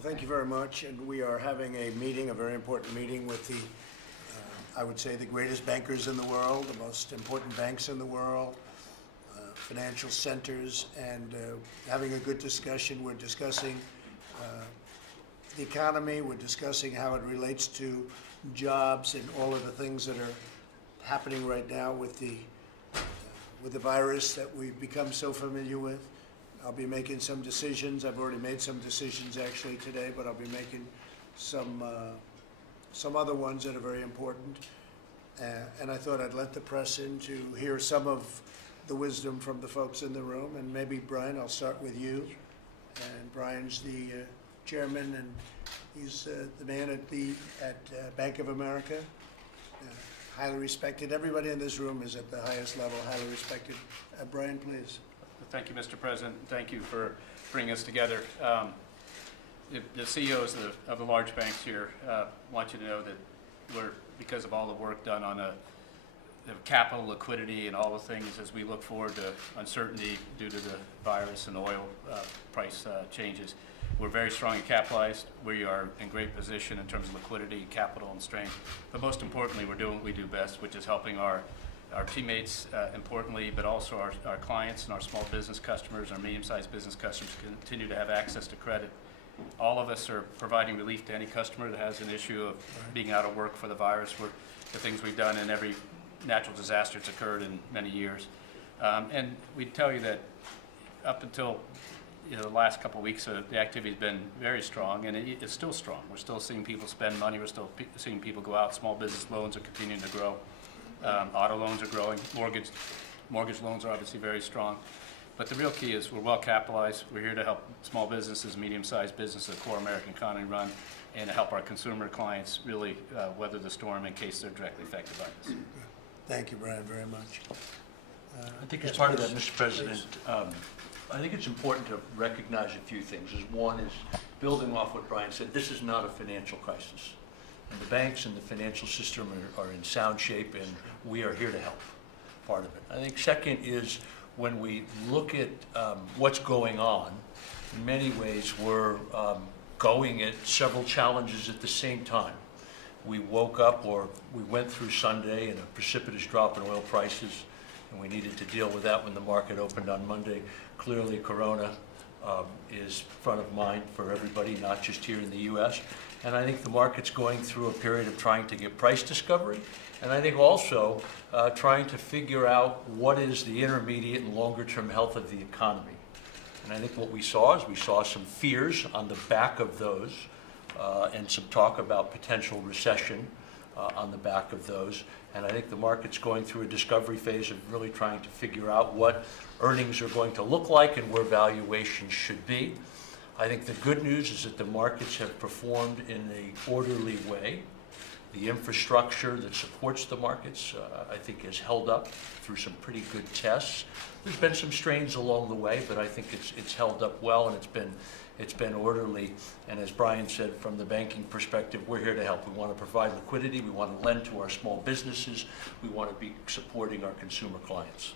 Well, thank you very much. And we are having a meeting, a very important meeting with the, I would say, the greatest bankers in the world, the most important banks in the world, financial centers, and having a good discussion. We're discussing the economy. We're discussing how it relates to jobs and all of the things that are happening right now with the virus that we've become so familiar with. I'll be making some decisions. I've already made some decisions actually today, but I'll be making some other ones that are very important. And I thought I'd let the press in to hear some of the wisdom from the folks in the room. And maybe, Brian, I'll start with you. And Brian's the chairman, and he's the man at Bank of America. Highly respected. Everybody in this room is at the highest level, highly respected. Brian, please. Thank you, Mr. President. Thank you for bringing us together. The CEOs of the large banks here want you to know that we're, because of all the work done on the capital liquidity and all the things as we look forward to uncertainty due to the virus and oil price changes, we're very strongly capitalized. We are in great position in terms of liquidity, capital, and strength. But most importantly, we're doing what we do best, which is helping our teammates, importantly, but also our clients and our small business customers, our medium-sized business customers continue to have access to credit. All of us are providing relief to any customer that has an issue of being out of work for the virus. The things we've done in every natural disaster that's occurred in many years. And we tell you that up until the last couple of weeks, the activity has been very strong, and it's still strong. We're still seeing people spend money. We're still seeing people go out. Small business loans are continuing to grow. Auto loans are growing. Mortgage loans are obviously very strong. But the real key is we're well capitalized. We're here to help small businesses, medium-sized businesses, the core American economy run, and to help our consumer clients really weather the storm in case they're directly affected by this. Thank you, Brian, very much. I think as part of that, Mr. President, I think it's important to recognize a few things. One is, building off what Brian said, this is not a financial crisis. And the banks and the financial system are in sound shape, and we are here to help, part of it. I think second is, when we look at what's going on, in many ways we're going at several challenges at the same time. We woke up, or we went through Sunday and a precipitous drop in oil prices, and we needed to deal with that when the market opened on Monday. Clearly, Corona is front of mind for everybody, not just here in the U.S. And I think the market's going through a period of trying to get price discovery, and I think also trying to figure out what is the intermediate and longer-term health of the economy. And I think what we saw is some fears on the back of those, and some talk about potential recession on the back of those. And I think the market's going through a discovery phase of really trying to figure out what earnings are going to look like and where valuations should be. I think the good news is that the markets have performed in an orderly way. The infrastructure that supports the markets, I think, has held up through some pretty good tests. There's been some strains along the way, but I think it's held up well, and it's been orderly. And as Brian said, from the banking perspective, we're here to help. We want to provide liquidity. We want to lend to our small businesses. We want to be supporting our consumer clients.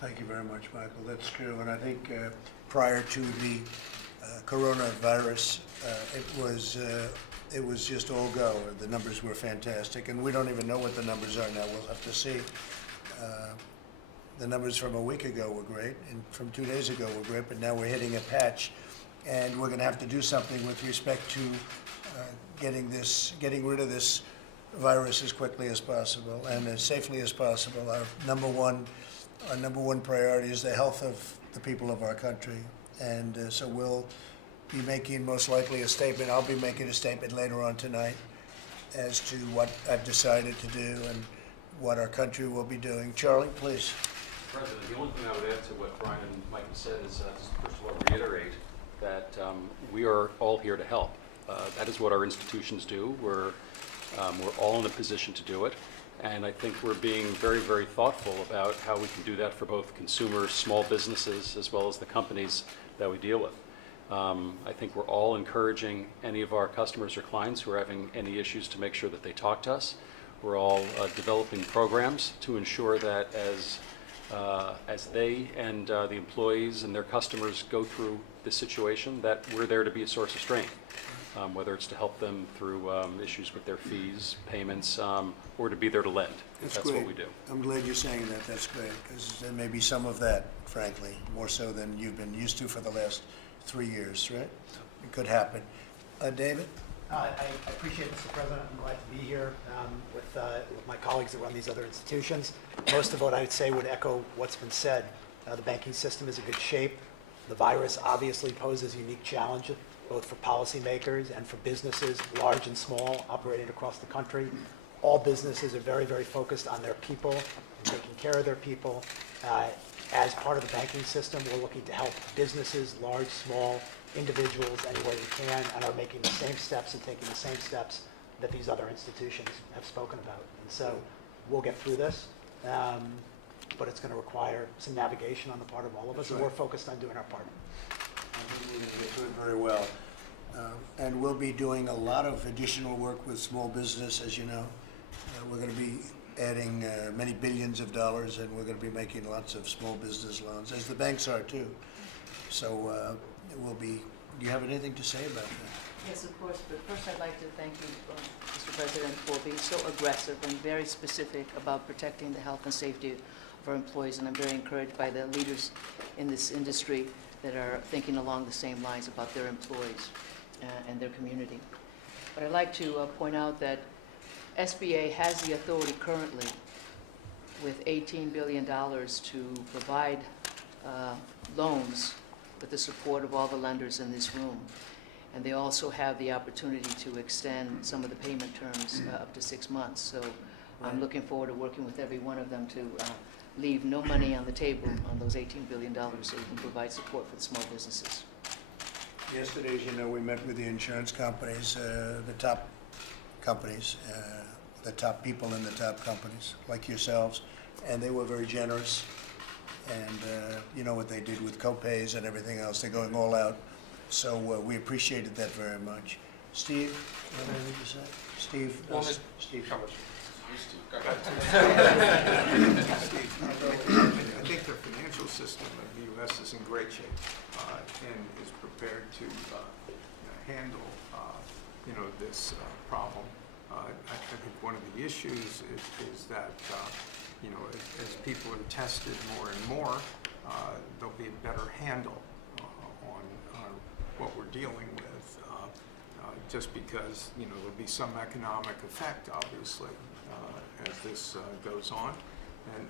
Thank you very much, Michael. That's true. And I think prior to the coronavirus, it was just all go. The numbers were fantastic, and we don't even know what the numbers are now. We'll have to see. The numbers from a week ago were great, and from 2 days ago were great, but now we're hitting a patch, and we're going to have to do something with respect to getting rid of this virus as quickly as possible and as safely as possible. Our number one priority is the health of the people of our country, and so we'll be making most likely a statement. I'll be making a statement later on tonight as to what I've decided to do and what our country will be doing. Charlie, please. President, the only thing I would add to what Brian and Michael said is first of all reiterate that we are all here to help. That is what our institutions do. We're all in a position to do it. And I think we're being very, very thoughtful about how we can do that for both consumers, small businesses, as well as the companies that we deal with. I think we're all encouraging any of our customers or clients who are having any issues to make sure that they talk to us. We're all developing programs to ensure that as they and the employees and their customers go through this situation, that we're there to be a source of strength. whether it's to help them through issues with their fees, payments, or to be there to lend. That's great. what we do. I'm glad you're saying that. That's great, because there may be some of that, frankly, more so than you've been used to for the last 3 years, right? It could happen. David? I appreciate it, Mr. President. I'm glad to be here with my colleagues that run these other institutions. Most of what I would say would echo what's been said. The banking system is in good shape. The virus obviously poses unique challenges, both for policymakers and for businesses, large and small, operating across the country. All businesses are very, very focused on their people and taking care of their people. As part of the banking system, we're looking to help businesses, large, small, individuals, any way we can, and are making the same steps and taking the same steps that these other institutions have spoken about. And so we'll get through this, but it's going to require some navigation on the part of all of us, and we're focused on doing our part. I think we're going to get through it very well. And we'll be doing a lot of additional work with small business, as you know. We're going to be adding many billions of dollars, and we're going to be making lots of small business loans, as the banks are too. So we'll be, do you have anything to say about that? Yes, of course, but first I'd like to thank you, Mr. President, for being so aggressive and very specific about protecting the health and safety of our employees, and I'm very encouraged by the leaders in this industry that are thinking along the same lines about their employees and their community. But I'd like to point out that SBA has the authority currently with $18 billion to provide loans with the support of all the lenders in this room. And they also have the opportunity to extend some of the payment terms up to 6 months. So I'm looking forward to working with every one of them to leave no money on the table on those $18 billion so we can provide support for the small businesses. Yesterday, as you know, we met with the insurance companies, the top companies, the top people in the top companies, like yourselves, and they were very generous. And you know what they did with co-pays and everything else. They're going all out. So we appreciated that very much. Steve, you have anything to say? Steve? Well, Steve. Go ahead. I think the financial system of the U.S. is in great shape and is prepared to handle, this problem. I think one of the issues is that, as people are tested more and more, there'll be a better handle on what we're dealing with. Just because, there'll be some economic effect, obviously, as this goes on,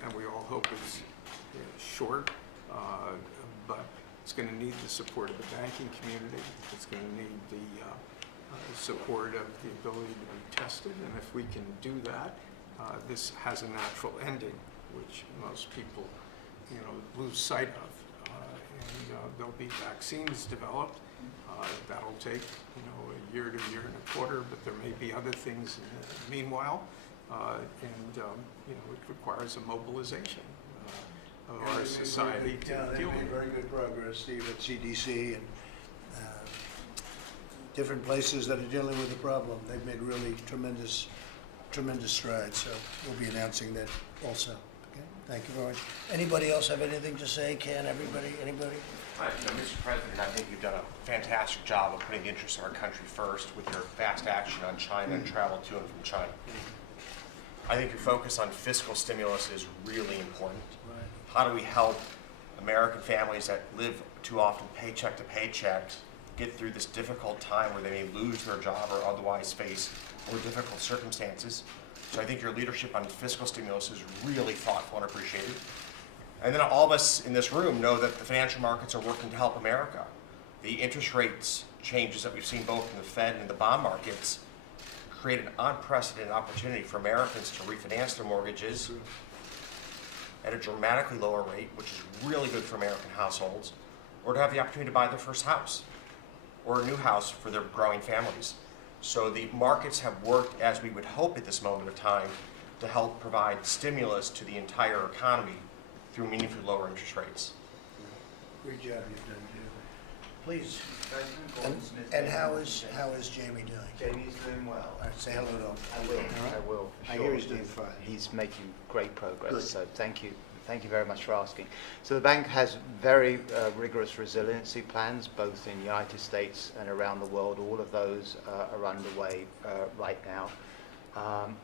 and we all hope it's short, but it's going to need the support of the banking community. It's going to need the support of the ability to be tested, and if we can do that, this has a natural ending, which most people, lose sight of. And there'll be vaccines developed. That'll take, a year to a year and a quarter, but there may be other things meanwhile. It requires a mobilization of our society to deal with it. Very good progress, Steve, at CDC and different places that are dealing with the problem. They've made really tremendous strides, so we'll be announcing that also. Okay? Thank you very much. Anybody else have anything to say? Can everybody? Anybody? Mr. President, I think you've done a fantastic job of putting the interests of our country first with your fast action on China and travel to and from China. I think your focus on fiscal stimulus is really important. Right. How do we help American families that live too often paycheck to paycheck get through this difficult time where they may lose their job or otherwise face more difficult circumstances? So I think your leadership on fiscal stimulus is really thoughtful and appreciated. And then all of us in this room know that the financial markets are working to help America. The interest rates changes that we've seen both in the Fed and the bond markets create an unprecedented opportunity for Americans to refinance their mortgages at a dramatically lower rate, which is really good for American households, or to have the opportunity to buy their first house or a new house for their growing families. So the markets have worked as we would hope at this moment of time to help provide stimulus to the entire economy through meaningfully lower interest rates. Great job you've done, Jim. Please. And how is Jamie doing? Jamie's doing well. All right, say hello to him. I will. All right. I will. For I sure. hear he's doing fine. He's making great progress. Good. So thank you Thank you very much for asking. So the bank has very rigorous resiliency plans, both in the United States and around the world. All of those are underway right now.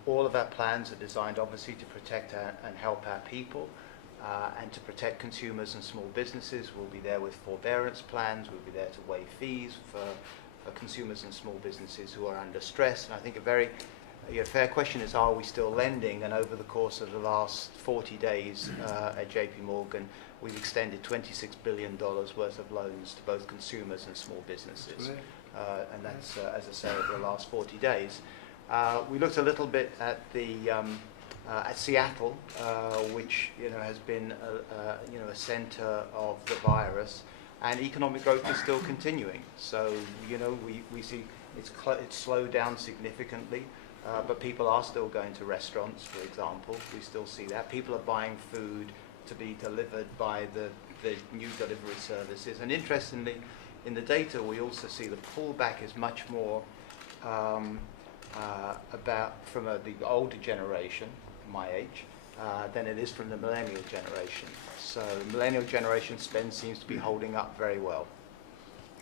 All of our plans are designed, obviously, to protect and help our people and to protect consumers and small businesses. We'll be there with forbearance plans. We'll be there to waive fees for consumers and small businesses who are under stress. And I think a very fair question is, are we still lending? And over the course of the last 40 days at JP Morgan, we've extended $26 billion worth of loans to both consumers and small businesses. And that's, as I say, over the last 40 days. We looked a little bit at at Seattle, which has been a center of the virus, and economic growth is still continuing. So we see it's slowed down significantly. But people are still going to restaurants, for example. We still see that. People are buying food to be delivered by the new delivery services. And interestingly, in the data, we also see the pullback is much more from the older generation, my age, than it is from the millennial generation. So the millennial generation spend seems to be holding up very well.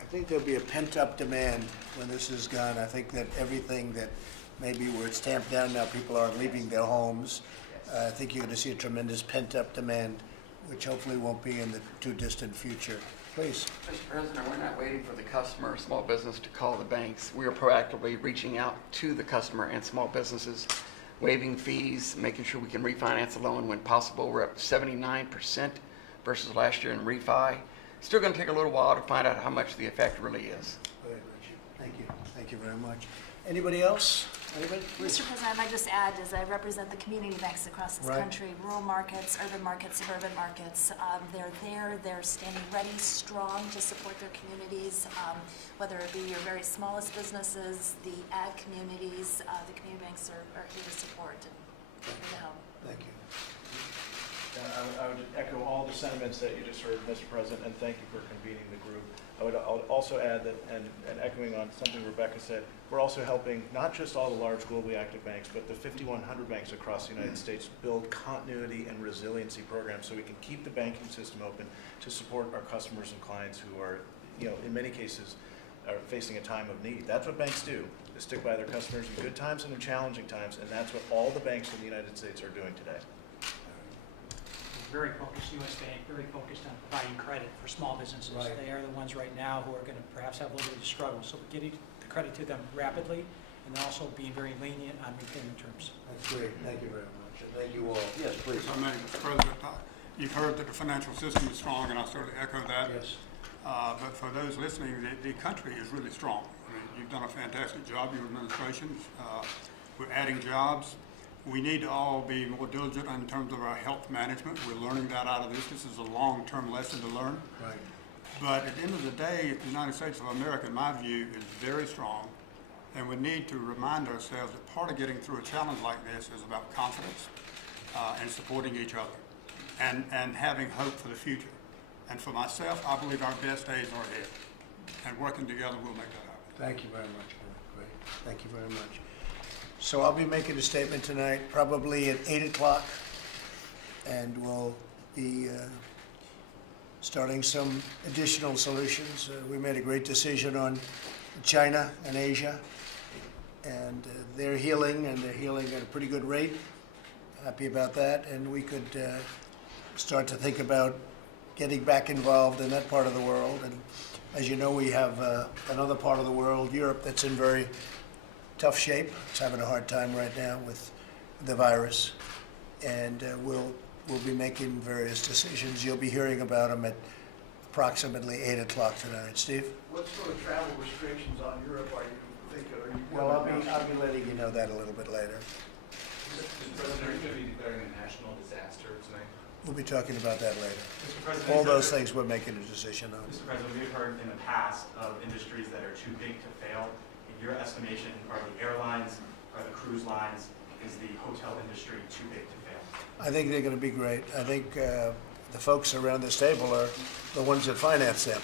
I think there'll be a pent-up demand when this is gone. I think that everything that maybe where it's tamped down now, people aren't leaving their homes. I think you're going to see a tremendous pent-up demand, which hopefully won't be in the too distant future. Please. Mr. President, we're not waiting for the customer or small business to call the banks. We are proactively reaching out to the customer and small businesses, waiving fees, making sure we can refinance a loan when possible. We're up 79% versus last year in refi. Still going to take a little while to find out how much the effect really is. Very much. Thank you. Thank you very much. Anybody else? Anybody? Please. Mr. President, I might just add, as I represent the community banks across this Right. country, rural markets, urban markets, suburban markets, they're there, they're standing ready, strong to support their communities, whether it be your very smallest businesses, the ag communities, the community banks are here to support and here to help. Thank you. I would echo all the sentiments that you just heard, Mr. President, and thank you for convening the group. I would also add that, and echoing on something Rebecca said, we're also helping not just all the large globally active banks, but the 5,100 banks across the United States build continuity and resiliency programs so we can keep the banking system open to support our customers and clients who are, in many cases, are facing a time of need. That's what banks do. They stick by their customers in good times and in challenging times, and that's what all the banks in the United States are doing today. Very focused, U.S. Bank, very focused on providing credit for small businesses. Right. They are the ones right now who are going to perhaps have a little bit of struggle. So getting the credit to them rapidly and also being very lenient on repayment terms. That's great. Thank you very much. And thank you all. Yes, please. If I may, Mr. President, you've heard that the financial system is strong, and I sort of echo that. Yes. But for those listening, the country is really strong. I mean, you've done a fantastic job, your administration. We're adding jobs. We need to all be more diligent in terms of our health management. We're learning that out of this. This is a long-term lesson to learn. Right. But at the end of the day, the United States of America, in my view, is very strong. And we need to remind ourselves that part of getting through a challenge like this is about confidence and supporting each other and having hope for the future. And for myself, I believe our best days are ahead. And working together, we'll make that happen. Thank you very much. Great. Thank you very much. So I'll be making a statement tonight, probably at 8 o'clock, and we'll be starting some additional solutions. We made a great decision on China and Asia, and they're healing, and they're healing at a pretty good rate. Happy about that, and we could start to think about getting back involved in that part of the world. And as you know, we have another part of the world, Europe, that's in very tough shape. It's having a hard time right now with the virus, and we'll be making various decisions. You'll be hearing about them at approximately 8 o'clock tonight. Steve? What sort of travel restrictions on Europe are you thinking? Well, I'll be letting you know that a little bit later. Mr. President, are you going to be declaring a national disaster tonight? We'll be talking about that later. Mr. President, All those things we're making a decision on. Mr. President, we've heard in the past of industries that are too big to fail. In your estimation, are the airlines, are the cruise lines, is the hotel industry too big to fail? I think they're going to be great. I think the folks around this table are the ones that finance them,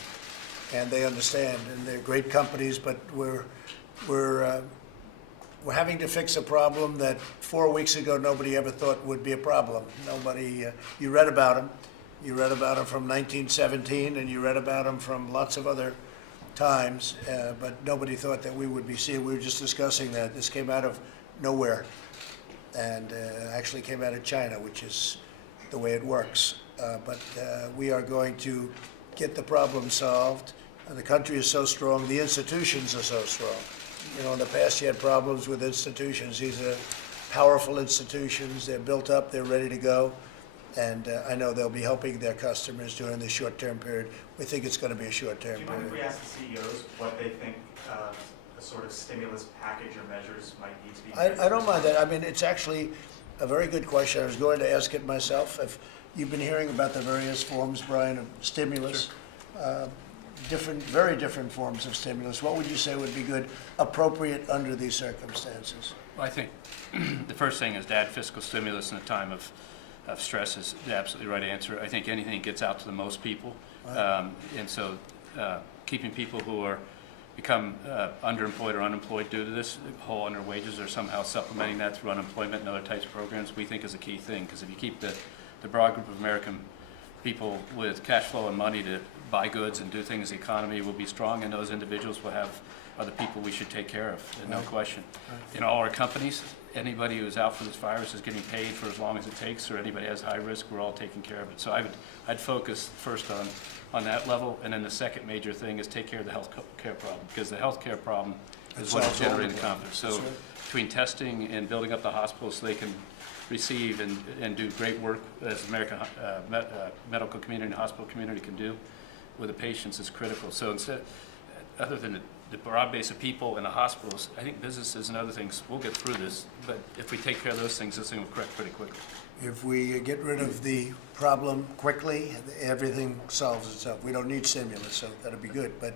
and they understand, and they're great companies, but we're we're having to fix a problem that 4 weeks ago nobody ever thought would be a problem. Nobody, you read about them. You read about them from 1917, and you read about them from lots of other times, but nobody thought that we would be seeing. We were just discussing that. This came out of nowhere, and actually came out of China, which is the way it works. But we are going to get the problem solved. The country is so strong. The institutions are so strong. You know, in the past you had problems with institutions. These are powerful institutions. They're built up. They're ready to go. And I know they'll be helping their customers during the short-term period. We think it's going to be a short-term Do you mind if we period. ask the CEOs what they think a sort of stimulus package or measures might need to be? I don't mind that. I mean, it's actually a very good question. I was going to ask it myself. If you've been hearing about the various forms, Brian, of stimulus, very different forms of stimulus. What would you say would be good, appropriate under these circumstances? Well, I think the first thing is to add fiscal stimulus in a time of stress is the absolutely right answer. I think anything that gets out to the most people. And so keeping people who are become underemployed or unemployed due to this, whole on their wages, or somehow supplementing that through unemployment and other types of programs, we think is a key thing. Because if you keep the broad group of American people with cash flow and money to buy goods and do things, the economy will be strong, and those individuals will have other people we should take care of, and no question. In all our companies, anybody who's out for this virus is getting paid for as long as it takes, or anybody has high risk, we're all taking care of it. So I'd focus first on that level, and then the second major thing is take care of the health care problem, because the health care problem is what's generating the confidence. So between testing and building up the hospitals so they can receive and do great work as the American medical community and hospital community can do with the patients is critical. So instead, other than the broad base of people in the hospitals, I think businesses and other things, we'll get through this, but if we take care of those things, this thing will correct pretty quickly. If we get rid of the problem quickly, everything solves itself. We don't need stimulus, so that'll be good. But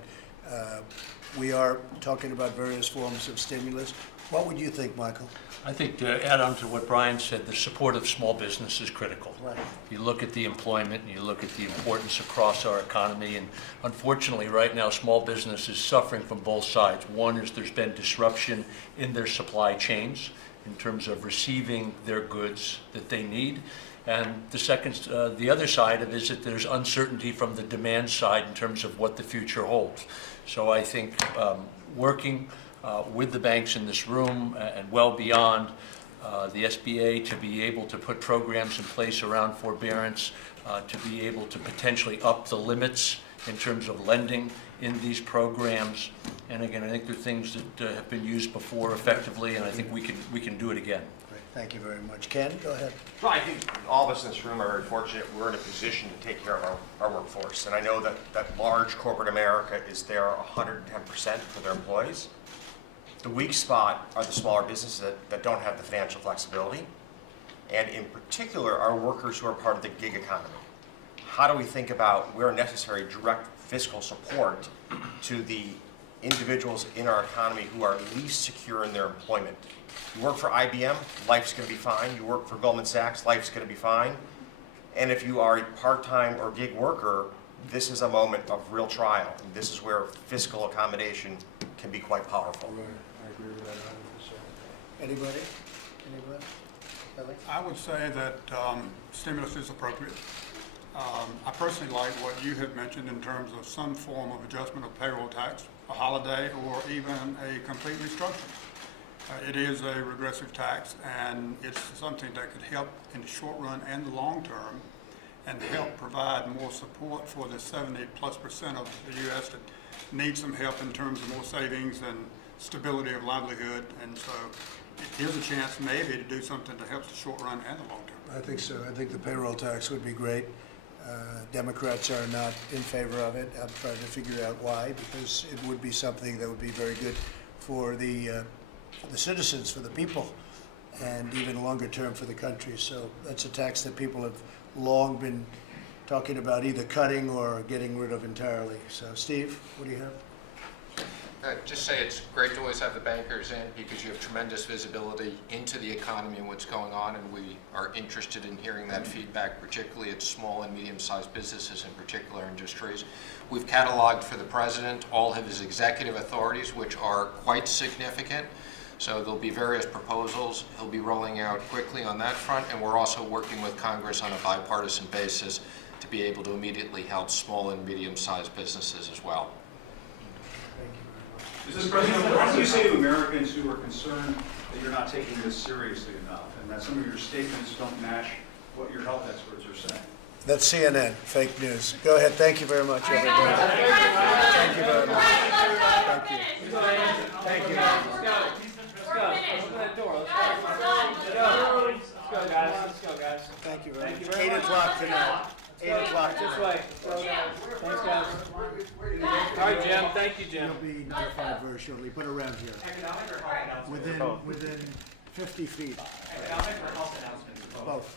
we are talking about various forms of stimulus. What would you think, Michael? I think to add on to what Brian said, the support of small business is critical. Right. You look at the employment and you look at the importance across our economy, and unfortunately right now small business is suffering from both sides. One is there's been disruption in their supply chains in terms of receiving their goods that they need. And the second, the other side of it is that there's uncertainty from the demand side in terms of what the future holds. So I think working with the banks in this room and well beyond, the SBA to be able to put programs in place around forbearance, to be able to potentially up the limits in terms of lending in these programs. And again, I think they're things that have been used before effectively, and I think we can do it again. Great. Thank you very much. Ken, go ahead. Well, I think all of us in this room are very fortunate we're in a position to take care of our workforce. And I know that large corporate America is there 110% for their employees. The weak spot are the smaller businesses that don't have the financial flexibility. And in particular, our workers who are part of the gig economy. How do we think about, where necessary, direct fiscal support to the individuals in our economy who are least secure in their employment? You work for IBM, life's going to be fine. You work for Goldman Sachs, life's going to be fine. And if you are a part-time or gig worker, this is a moment of real trial. And this is where fiscal accommodation can be quite powerful. I agree with that 100%. Anybody? Anybody? Ellie? I would say that stimulus is appropriate. I personally like what you have mentioned in terms of some form of adjustment of payroll tax, a holiday, or even a complete restructuring. It is a regressive tax, and it's something that could help in the short run and the long term, and help provide more support for the 70+% of the U.S. that need some help in terms of more savings and stability of livelihood. And so it is a chance maybe to do something that helps the short run and the long term. I think so. I think the payroll tax would be great. Democrats are not in favor of it. I'm trying to figure out why, because it would be something that would be very good for the citizens, for the people, and even longer term for the country. So that's a tax that people have long been talking about either cutting or getting rid of entirely. So Steve, what do you have? Just say it's great to always have the bankers in, because you have tremendous visibility into the economy and what's going on, and we are interested in hearing that feedback, particularly at small and medium-sized businesses in particular industries. We've cataloged for the president all of his executive authorities, which are quite significant. So there'll be various proposals he'll be rolling out quickly on that front, and we're also working with Congress on a bipartisan basis to be able to immediately help small and medium-sized businesses as well. Mr. President, what do you say to Americans who are concerned that you're not taking this seriously enough and that some of your statements don't match what your health experts are saying? That's CNN, fake news. Go ahead, thank you very much, everybody. Thank you very much. Thank you. Thank you. Let's go. Open that door. Let's go. Let's go, guys. Let's go, guys. Thank you very much. 8 o'clock tonight. 8 o'clock This tonight. way. Thanks, guys. All right, Jim. Thank you, Jim. You'll be notified very shortly. Put it around here. Economic or health announcements? Within 50 feet. Economic or health announcements? Both.